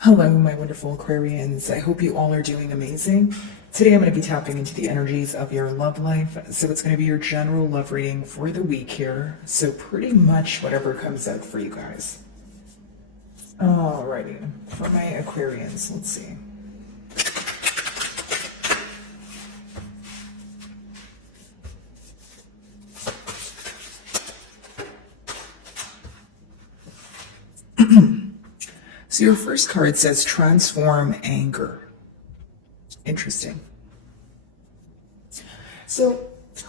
Hello, my wonderful Aquarians. I hope you all are doing amazing. Today I'm going to be tapping into the energies of your love life. So it's going to be your general love reading for the week here. So pretty much whatever comes out for you guys. Alrighty, for my Aquarians, let's see. So your first card says transform anger. Interesting. So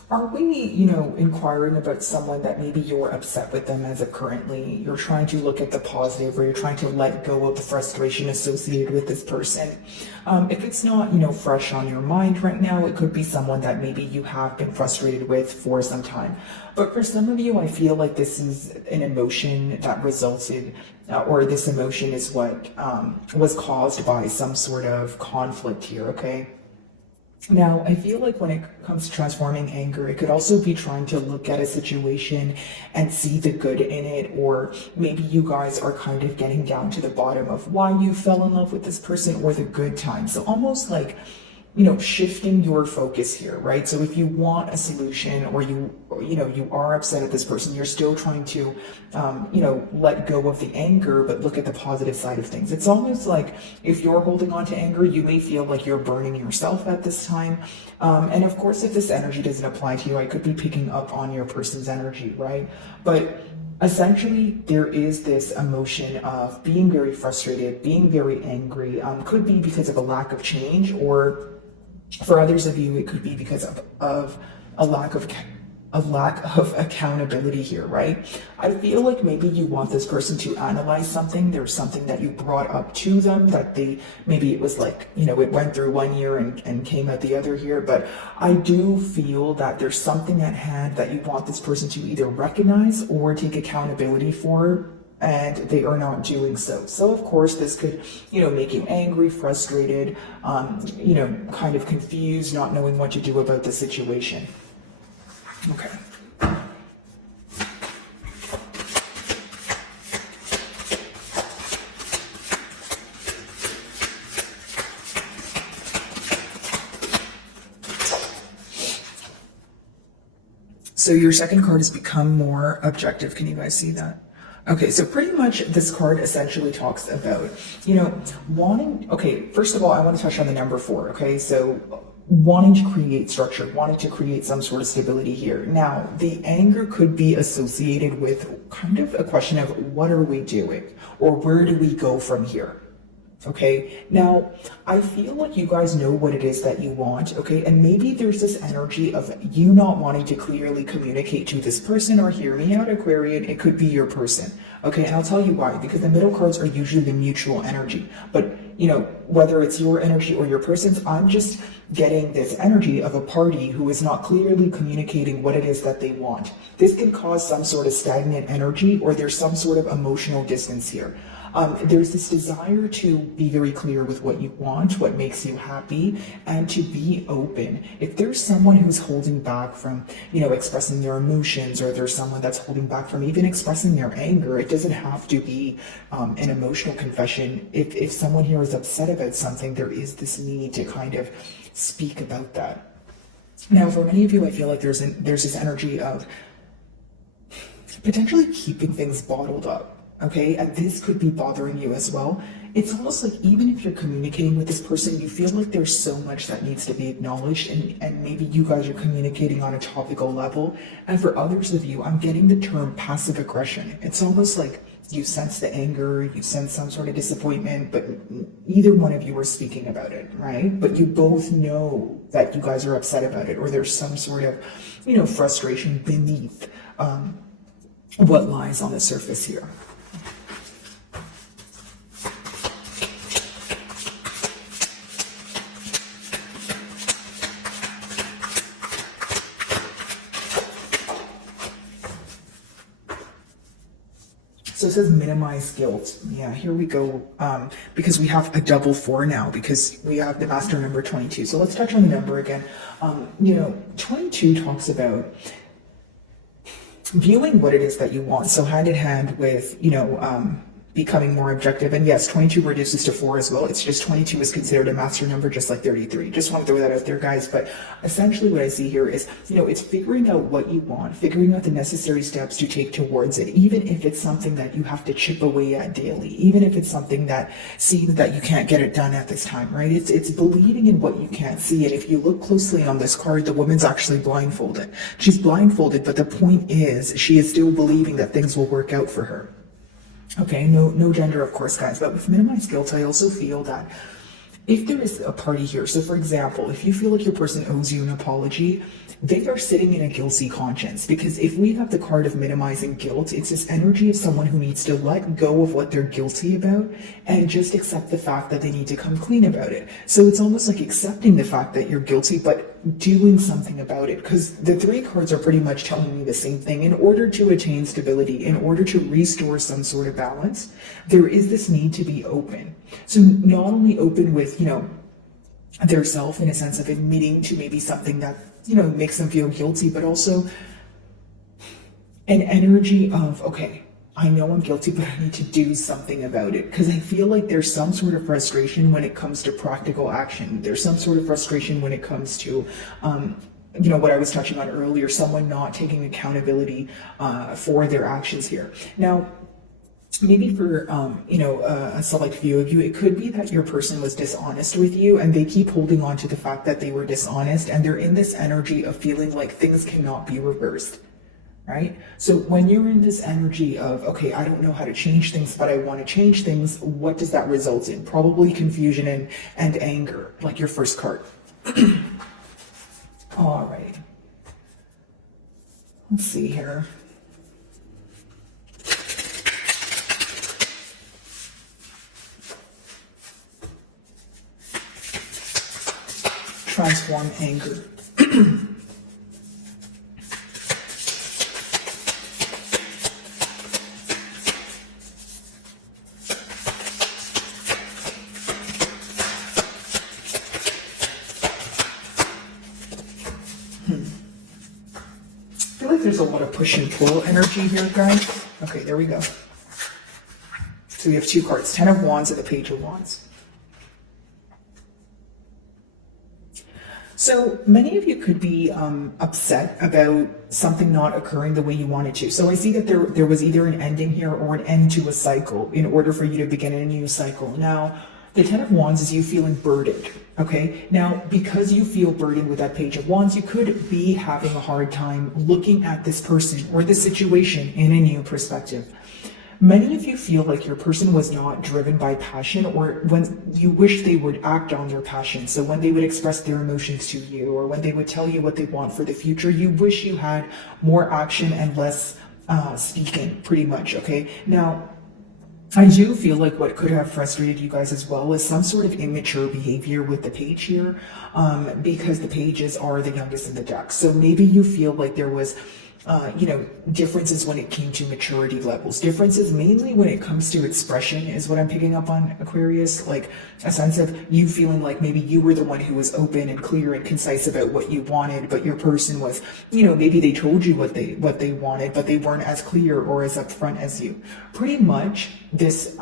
are we, inquiring about someone that maybe you're upset with them as of currently? You're trying to look at the positive, or you're trying to let go of the frustration associated with this person. If it's not, fresh on your mind right now, it could be someone that maybe you have been frustrated with for some time. But for some of you, I feel like this is an emotion that resulted, or this emotion is what was caused by some sort of conflict here, okay? Now, I feel like when it comes to transforming anger, it could also be trying to look at a situation and see the good in it, or maybe you guys are kind of getting down to the bottom of why you fell in love with this person or the good times. So almost like, shifting your focus here, right? So if you want a solution, or you are upset at this person, you're still trying to, let go of the anger, but look at the positive side of things. It's almost like if you're holding on to anger, you may feel like you're burning yourself at this time. And of course, if this energy doesn't apply to you, I could be picking up on your person's energy, right? But essentially, there is this emotion of being very frustrated, being very angry. Could be because of a lack of change, or for others of you, it could be because of a lack of accountability here, right? I feel like maybe you want this person to analyze something. There's something that you brought up to them that maybe it was like, it went through one year and came out the other year. But I do feel that there's something at hand that you want this person to either recognize or take accountability for, and they are not doing so. So of course this could, make you angry, frustrated, kind of confused, not knowing what to do about the situation. Okay. So your second card has become more objective. Can you guys see that? Okay, so pretty much this card essentially talks about, first of all, I want to touch on the number 4, okay? So wanting to create structure, wanting to create some sort of stability here. Now, the anger could be associated with kind of a question of what are we doing, or where do we go from here? Okay, now I feel like you guys know what it is that you want, okay, and maybe there's this energy of you not wanting to clearly communicate to this person, or hear me out, Aquarian, it could be your person, okay, and I'll tell you why, because the middle cards are usually the mutual energy, but whether it's your energy or your person's, I'm just getting this energy of a party who is not clearly communicating what it is that they want. This can cause some sort of stagnant energy, or there's some sort of emotional distance here. There's this desire to be very clear with what you want, what makes you happy, and to be open. If there's someone who's holding back from, expressing their emotions, or there's someone that's holding back from even expressing their anger, it doesn't have to be an emotional confession. If someone here is upset about something, there is this need to kind of speak about that. Now, for many of you, I feel like there's this energy of potentially keeping things bottled up. Okay, and this could be bothering you as well. It's almost like even if you're communicating with this person, you feel like there's so much that needs to be acknowledged, and maybe you guys are communicating on a topical level. And for others of you, I'm getting the term passive aggression. It's almost like you sense the anger, you sense some sort of disappointment, but either one of you are speaking about it, right? But you both know that you guys are upset about it, or there's some sort of, frustration beneath what lies on the surface here. So it says minimize guilt. Yeah, here we go. Because we have a double 4 now, because we have the master number 22. So let's touch on the number again. 22 talks about viewing what it is that you want. So hand in hand with, becoming more objective. And yes, 22 reduces to 4 as well. It's just 22 is considered a master number, just like 33. Just want to throw that out there, guys. But essentially what I see here is, it's figuring out what you want, figuring out the necessary steps to take towards it, even if it's something that you have to chip away at daily, even if it's something that seems that you can't get it done at this time, right? It's believing in what you can't see. And if you look closely on this card, the woman's actually blindfolded. She's blindfolded, but the point is she is still believing that things will work out for her. Okay, no gender, of course, guys, but with minimized guilt, I also feel that if there is a party here, so for example, if you feel like your person owes you an apology, they are sitting in a guilty conscience, because if we have the card of minimizing guilt, it's this energy of someone who needs to let go of what they're guilty about and just accept the fact that they need to come clean about it. So it's almost like accepting the fact that you're guilty, but doing something about it, because the 3 cards are pretty much telling me the same thing. In order to attain stability, in order to restore some sort of balance, there is this need to be open. So not only open with, their self in a sense of admitting to maybe something that, makes them feel guilty, but also an energy of, okay, I know I'm guilty, but I need to do something about it, because I feel like there's some sort of frustration when it comes to practical action. There's some sort of frustration when it comes to, what I was touching on earlier, someone not taking accountability for their actions here. Now, maybe for, a select few of you, it could be that your person was dishonest with you and they keep holding on to the fact that they were dishonest, and they're in this energy of feeling like things cannot be reversed. Right? So when you're in this energy of, okay, I don't know how to change things, but I want to change things, what does that result in? Probably confusion and anger, like your first card. All right. Let's see here. Transform anger. I feel like there's a lot of push and pull energy here, guys. Okay, there we go. So we have 2 cards, 10 of Wands and the Page of Wands. So many of you could be upset about something not occurring the way you wanted to. So I see that there was either an ending here or an end to a cycle in order for you to begin a new cycle. Now, the 10 of Wands is you feeling burdened, okay? Now, because you feel burdened with that Page of Wands, you could be having a hard time looking at this person or this situation in a new perspective. Many of you feel like your person was not driven by passion, or when you wish they would act on their passion. So when they would express their emotions to you, or when they would tell you what they want for the future, you wish you had more action and less speaking, pretty much, okay? Now, I do feel like what could have frustrated you guys as well is some sort of immature behavior with the page here, because the pages are the youngest in the deck. So maybe you feel like there was differences when it came to maturity levels. Differences mainly when it comes to expression is what I'm picking up on, Aquarius. Like a sense of you feeling like maybe you were the one who was open and clear and concise about what you wanted, but your person was, maybe they told you what they wanted, but they weren't as clear or as upfront as you. Pretty much this,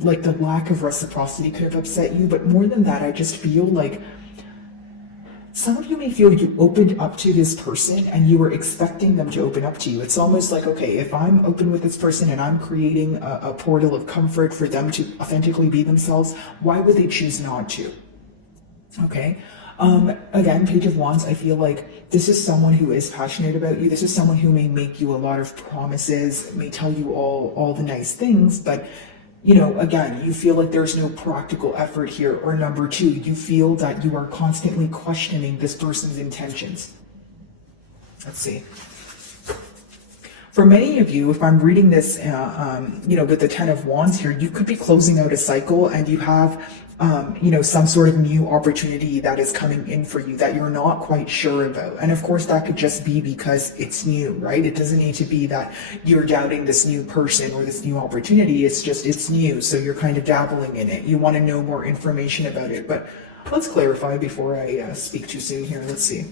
like the lack of reciprocity could have upset you, but more than that, I just feel like some of you may feel you opened up to this person and you were expecting them to open up to you. It's almost like, okay, if I'm open with this person and I'm creating a portal of comfort for them to authentically be themselves, why would they choose not to? Okay. Again, Page of Wands, I feel like this is someone who is passionate about you. This is someone who may make you a lot of promises, may tell you all the nice things, but again, you feel like there's no practical effort here. Or number 2, you feel that you are constantly questioning this person's intentions. Let's see. For many of you, if I'm reading this, with the 10 of Wands here, you could be closing out a cycle and you have, some sort of new opportunity that is coming in for you that you're not quite sure about. And of course, that could just be because it's new, right? It doesn't need to be that you're doubting this new person or this new opportunity. It's just, it's new. So you're kind of dabbling in it. You want to know more information about it. But let's clarify before I speak too soon here. Let's see.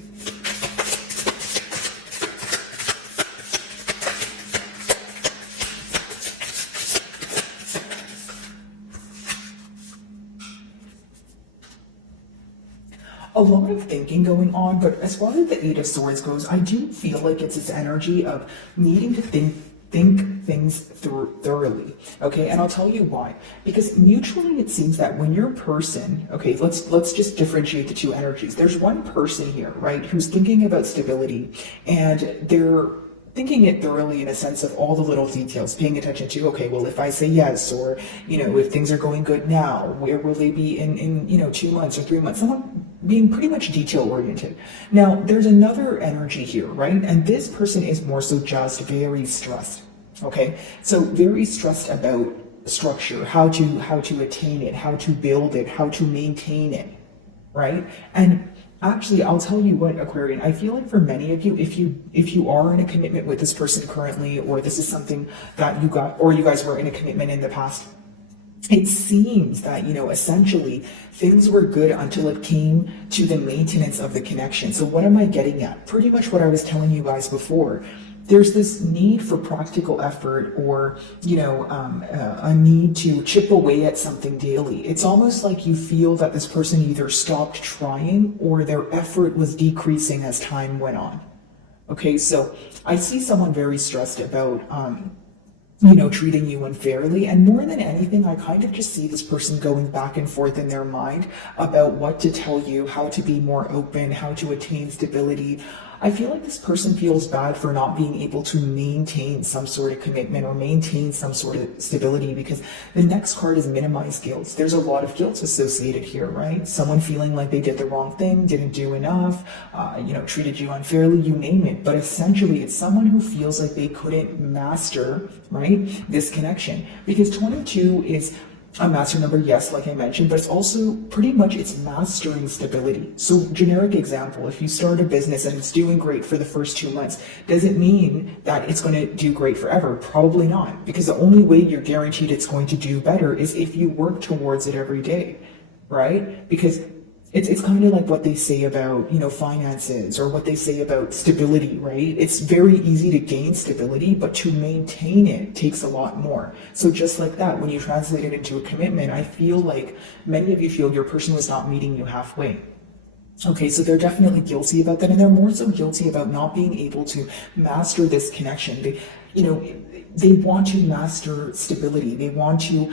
A lot of thinking going on, but as far as the Eight of Swords goes, I do feel like it's this energy of needing to think things through thoroughly. Okay, and I'll tell you why. Because mutually it seems that when your person, okay, let's just differentiate the two energies. There's one person here, right, who's thinking about stability, and they're thinking it thoroughly in a sense of all the little details, paying attention to, okay, well, if I say yes, or, if things are going good now, where will they be in 2 months or 3 months? Someone being pretty much detail oriented. Now, there's another energy here, right? And this person is more so just very stressed, okay? So very stressed about structure, how to attain it, how to build it, how to maintain it, right? And actually, I'll tell you what, Aquarian, I feel like for many of you, if you are in a commitment with this person currently, or this is something that you guys were in a commitment in the past, it seems that, essentially things were good until it came to the maintenance of the connection. So what am I getting at? Pretty much what I was telling you guys before. There's this need for practical effort, or a need to chip away at something daily. It's almost like you feel that this person either stopped trying or their effort was decreasing as time went on. Okay, so I see someone very stressed about treating you unfairly, and more than anything, I kind of just see this person going back and forth in their mind about what to tell you, how to be more open, how to attain stability. I feel like this person feels bad for not being able to maintain some sort of commitment or maintain some sort of stability, because the next card is minimize guilt. There's a lot of guilt associated here, right? Someone feeling like they did the wrong thing, didn't do enough, treated you unfairly, you name it. But essentially, it's someone who feels like they couldn't master, right, this connection. Because 22 is a master number, yes, like I mentioned, but it's also pretty much it's mastering stability. So generic example, if you start a business and it's doing great for the first 2 months, does it mean that it's going to do great forever? Probably not, because the only way you're guaranteed it's going to do better is if you work towards it every day, right? Because it's kind of like what they say about, finances, or what they say about stability, right? It's very easy to gain stability, but to maintain it takes a lot more. So just like that, when you translate it into a commitment, I feel like many of you feel your person was not meeting you halfway. Okay, so they're definitely guilty about that, and they're more so guilty about not being able to master this connection. They want to master stability. They want to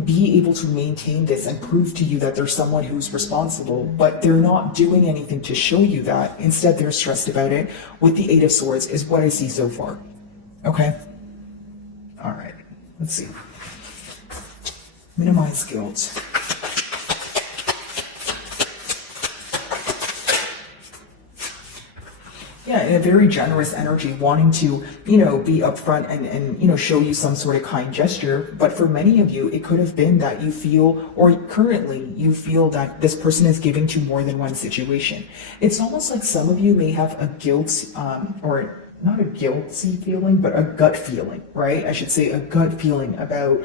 be able to maintain this and prove to you that they're someone who's responsible, but they're not doing anything to show you that. Instead, they're stressed about it. With the Eight of Swords is what I see so far. Okay? All right, let's see. Minimize guilt. Yeah, in a very generous energy, wanting to, be upfront and show you some sort of kind gesture. But for many of you, it could have been that you feel, or currently you feel, that this person is giving to more than one situation. It's almost like some of you may have a guilt, or not a guilty feeling, but a gut feeling, right? I should say a gut feeling about,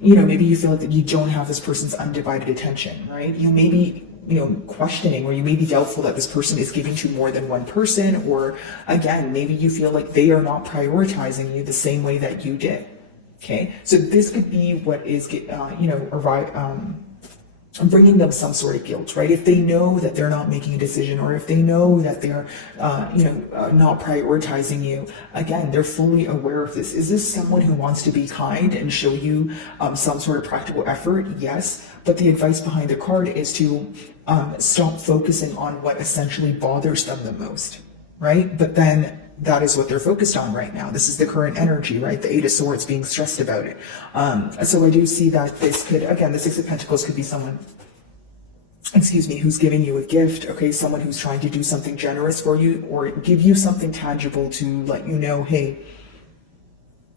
maybe you feel like that you don't have this person's undivided attention, right? You may be questioning, or you may be doubtful that this person is giving to more than one person, or again, maybe you feel like they are not prioritizing you the same way that you did. Okay, so this could be what is, bringing them some sort of guilt, right? If they know that they're not making a decision, or if they know that they're, not prioritizing you, again, they're fully aware of this. Is this someone who wants to be kind and show you some sort of practical effort? Yes, but the advice behind the card is to stop focusing on what essentially bothers them the most, right? But then that is what they're focused on right now. This is the current energy, right? The Eight of Swords being stressed about it. So I do see that this could, again, the Six of Pentacles could be someone, who's giving you a gift, okay? Someone who's trying to do something generous for you, or give you something tangible to let you know, hey,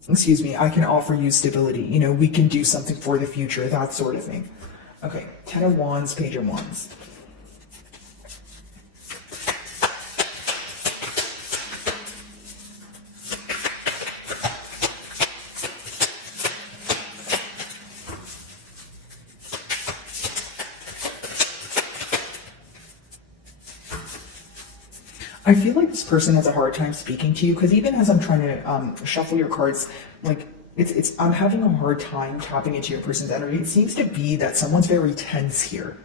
I can offer you stability. We can do something for the future, that sort of thing. Okay, Ten of Wands, Page of Wands. I feel like this person has a hard time speaking to you, because even as I'm trying to shuffle your cards, like I'm having a hard time tapping into your person's energy. It seems to be that someone's very tense here.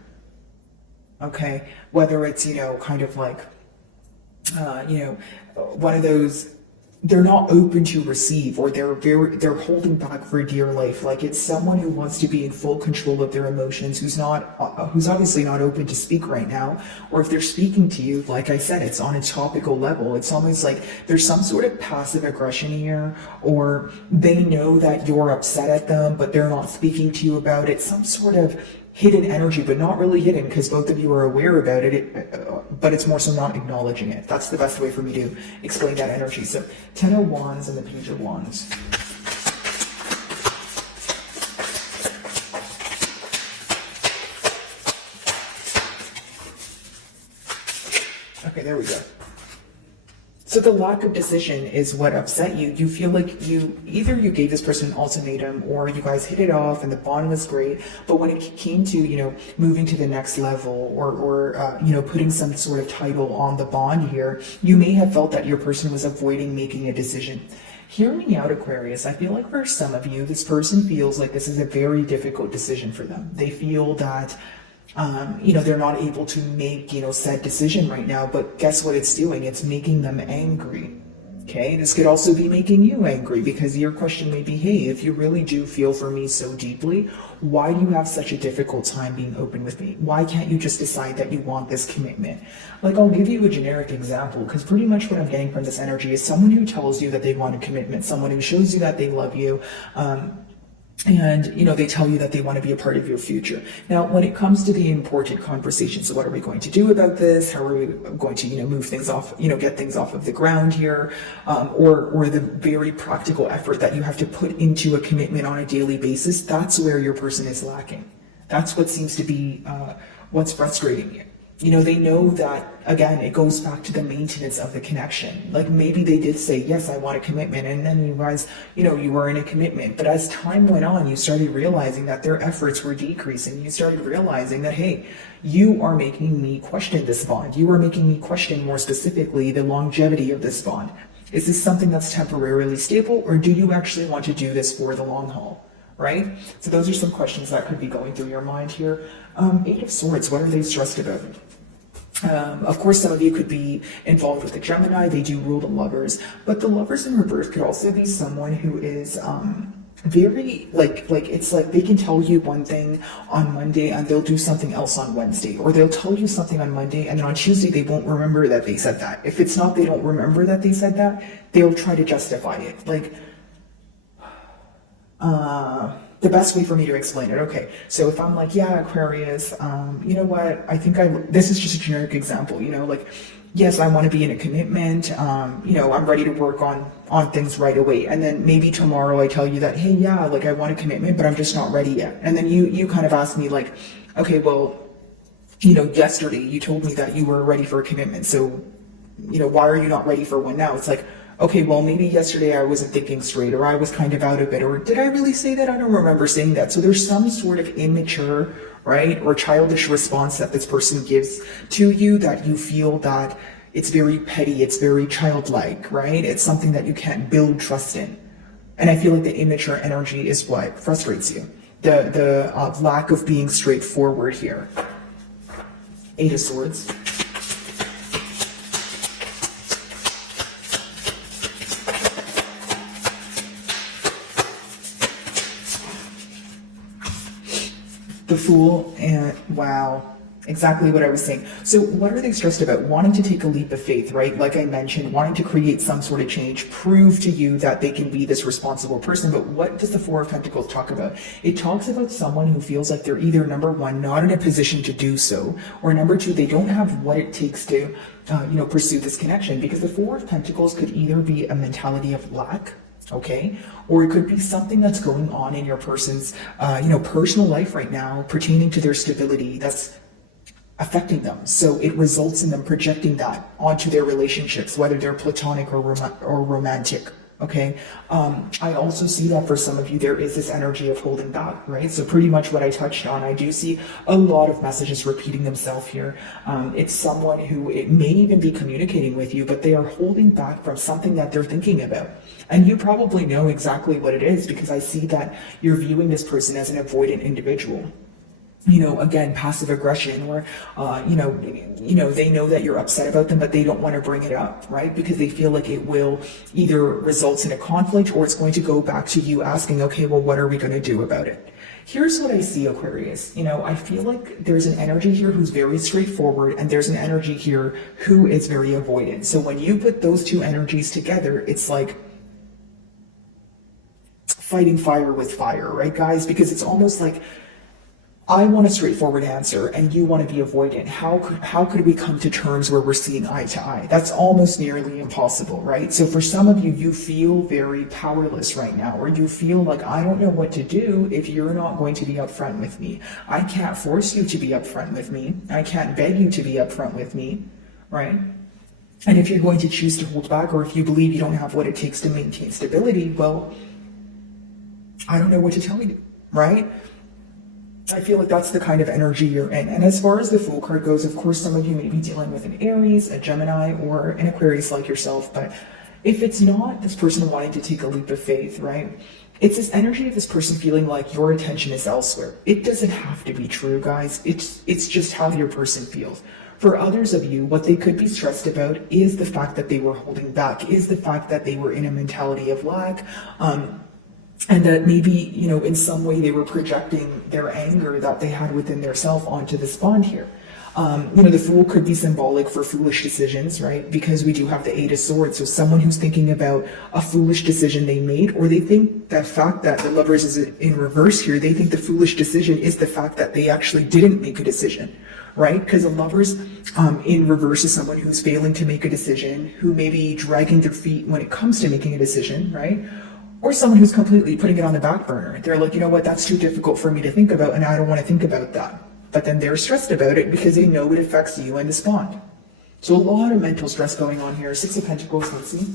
Okay, whether it's, kind of like, one of those, they're not open to receive, or they're holding back for dear life. Like, it's someone who wants to be in full control of their emotions, who's obviously not open to speak right now. Or if they're speaking to you, like I said, it's on a topical level. It's almost like there's some sort of passive aggression here, or they know that you're upset at them, but they're not speaking to you about it. Some sort of hidden energy, but not really hidden, because both of you are aware about it, but it's more so not acknowledging it. That's the best way for me to explain that energy. So 10 of Wands and the Page of Wands. Okay, there we go. So the lack of decision is what upset you. You feel like either you gave this person an ultimatum, or you guys hit it off and the bond was great. But when it came to, moving to the next level, or putting some sort of title on the bond here, you may have felt that your person was avoiding making a decision. Hear me out, Aquarius. I feel like for some of you, this person feels like this is a very difficult decision for them. They feel that they're not able to make, said decision right now, but guess what it's doing? It's making them angry. Okay, this could also be making you angry, because your question may be, hey, if you really do feel for me so deeply, why do you have such a difficult time being open with me? Why can't you just decide that you want this commitment? Like, I'll give you a generic example, because pretty much what I'm getting from this energy is someone who tells you that they want a commitment, someone who shows you that they love you, and they tell you that they want to be a part of your future. Now, when it comes to the important conversations, so what are we going to do about this? How are we going to move things off, get things off of the ground here, or the very practical effort that you have to put into a commitment on a daily basis? That's where your person is lacking. That's what seems to be what's frustrating you. They know that, again, it goes back to the maintenance of the connection. Like, maybe they did say, yes, I want a commitment, and then you guys, you were in a commitment. But as time went on, you started realizing that their efforts were decreasing. You started realizing that, hey, you are making me question this bond. You are making me question, more specifically, the longevity of this bond. Is this something that's temporarily stable, or do you actually want to do this for the long haul? Right? So those are some questions that could be going through your mind here. 8 of Swords, what are they stressed about? Of course, some of you could be involved with the Gemini. They do rule the Lovers, but the Lovers in reverse could also be someone who is very like it's like they can tell you one thing on Monday and they'll do something else on Wednesday, or they'll tell you something on Monday and then on Tuesday they won't remember that they said that. If it's not they don't remember that they said that, they'll try to justify it. Like, the best way for me to explain it. Okay, so if I'm like, yeah, Aquarius, you know what, I think this is just a generic example, like, yes, I want to be in a commitment, I'm ready to work on things right away. And then maybe tomorrow I tell you that, hey, yeah, like I want a commitment, but I'm just not ready yet. And then you kind of ask me like, okay, well, yesterday you told me that you were ready for a commitment. So, why are you not ready for one now? It's like, okay, well, maybe yesterday I wasn't thinking straight, or I was kind of out of it, or did I really say that? I don't remember saying that. So there's some sort of immature, right, or childish response that this person gives to you that you feel that it's very petty, it's very childlike, right? It's something that you can't build trust in. And I feel like the immature energy is what frustrates you. The lack of being straightforward here. 8 of Swords. The Fool, and wow, exactly what I was saying. So what are they stressed about? Wanting to take a leap of faith, right? Like I mentioned, wanting to create some sort of change, prove to you that they can be this responsible person. But what does the 4 of Pentacles talk about? It talks about someone who feels like they're either, number one, not in a position to do so, or number two, they don't have what it takes to, pursue this connection. Because the 4 of Pentacles could either be a mentality of lack, okay, or it could be something that's going on in your person's personal life right now pertaining to their stability that's affecting them. So it results in them projecting that onto their relationships, whether they're platonic or romantic. Okay. I also see that for some of you, there is this energy of holding back, right? So pretty much what I touched on, I do see a lot of messages repeating themselves here. It's someone who, it may even be communicating with you, but they are holding back from something that they're thinking about. And you probably know exactly what it is, because I see that you're viewing this person as an avoidant individual. again, passive aggression, or, they know that you're upset about them, but they don't want to bring it up, right? Because they feel like it will either result in a conflict, or it's going to go back to you asking, okay, well, what are we going to do about it? Here's what I see, Aquarius. I feel like there's an energy here who's very straightforward, and there's an energy here who is very avoidant. So when you put those two energies together, it's like fighting fire with fire, right, guys? Because it's almost like, I want a straightforward answer and you want to be avoidant. How could we come to terms where we're seeing eye to eye? That's almost nearly impossible, right? So for some of you, you feel very powerless right now, or you feel like, I don't know what to do if you're not going to be upfront with me. I can't force you to be upfront with me. I can't beg you to be upfront with me, right? And if you're going to choose to hold back, or if you believe you don't have what it takes to maintain stability, well, I don't know what to tell you, right? I feel like that's the kind of energy you're in. And as far as the Fool card goes, of course, some of you may be dealing with an Aries, a Gemini, or an Aquarius like yourself. But if it's not this person wanting to take a leap of faith, right? It's this energy of this person feeling like your attention is elsewhere. It doesn't have to be true, guys. It's just how your person feels. For others of you, what they could be stressed about is the fact that they were holding back, is the fact that they were in a mentality of lack, and that maybe, in some way they were projecting their anger that they had within their self onto this bond here. The Fool could be symbolic for foolish decisions, right? Because we do have the Eight of Swords. So someone who's thinking about a foolish decision they made, or they think that fact that the Lovers is in reverse here, they think the foolish decision is the fact that they actually didn't make a decision, right? Because the Lovers in reverse is someone who's failing to make a decision, who may be dragging their feet when it comes to making a decision, right? Or someone who's completely putting it on the back burner. They're like, you know what, that's too difficult for me to think about, and I don't want to think about that. But then they're stressed about it because they know it affects you and this bond. So a lot of mental stress going on here. Six of Pentacles, let's see.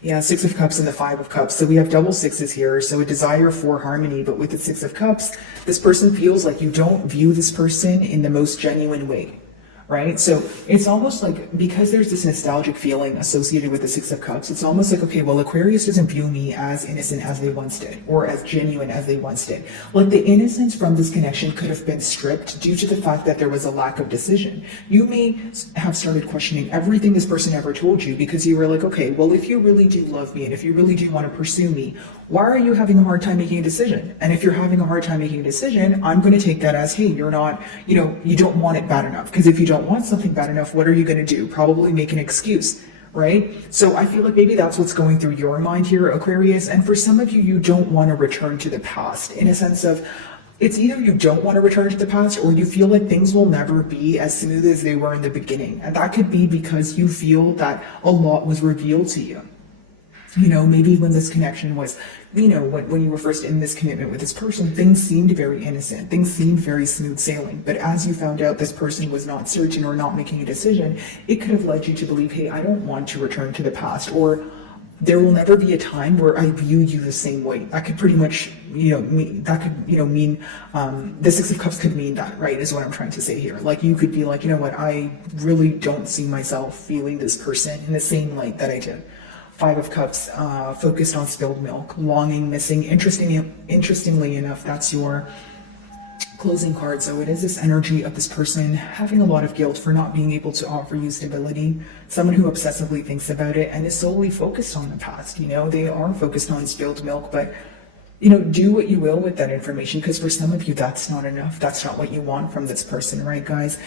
Yeah, Six of Cups and the Five of Cups. So we have double sixes here. So a desire for harmony, but with the Six of Cups, this person feels like you don't view this person in the most genuine way, right? So it's almost like, because there's this nostalgic feeling associated with the Six of Cups, it's almost like, okay, well, Aquarius doesn't view me as innocent as they once did, or as genuine as they once did. Like, the innocence from this connection could have been stripped due to the fact that there was a lack of decision. You may have started questioning everything this person ever told you, because you were like, okay, well, if you really do love me, and if you really do want to pursue me, why are you having a hard time making a decision? And if you're having a hard time making a decision, I'm going to take that as, hey, you're not, you don't want it bad enough. Because if you don't want something bad enough, what are you going to do? Probably make an excuse, right? So I feel like maybe that's what's going through your mind here, Aquarius. And for some of you, you don't want to return to the past, in a sense of, it's either you don't want to return to the past, or you feel like things will never be as smooth as they were in the beginning. And that could be because you feel that a lot was revealed to you. Maybe when this connection was, when you were first in this commitment with this person, things seemed very innocent. Things seemed very smooth sailing. But as you found out this person was not certain or not making a decision, it could have led you to believe, hey, I don't want to return to the past, or there will never be a time where I view you the same way. That could pretty much, mean, the Six of Cups could mean that, right, is what I'm trying to say here. Like, you could be like, you know what, I really don't see myself feeling this person in the same light that I did. Five of Cups, focused on spilled milk, longing, missing. Interestingly enough, that's your closing card. So it is this energy of this person having a lot of guilt for not being able to offer you stability. Someone who obsessively thinks about it and is solely focused on the past. They are focused on spilled milk, but do what you will with that information, because for some of you, that's not enough. That's not what you want from this person, right, guys?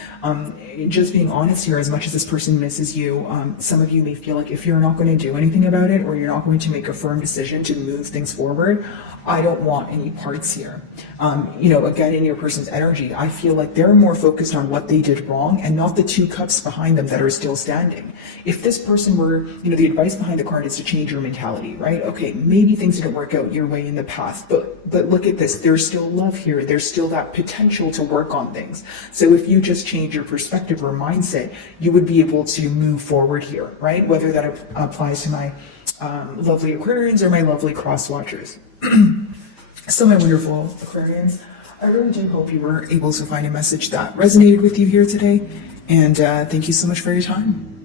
Just being honest here, as much as this person misses you, some of you may feel like if you're not going to do anything about it, or you're not going to make a firm decision to move things forward, I don't want any parts here. Again, in your person's energy, I feel like they're more focused on what they did wrong and not the two cups behind them that are still standing. If this person were, the advice behind the card is to change your mentality, right? Okay, maybe things didn't work out your way in the past, but look at this. There's still love here. There's still that potential to work on things. So if you just change your perspective or mindset, you would be able to move forward here, right? Whether that applies to my lovely Aquarians or my lovely cross watchers. So my wonderful Aquarians, I really do hope you were able to find a message that resonated with you here today, and thank you so much for your time.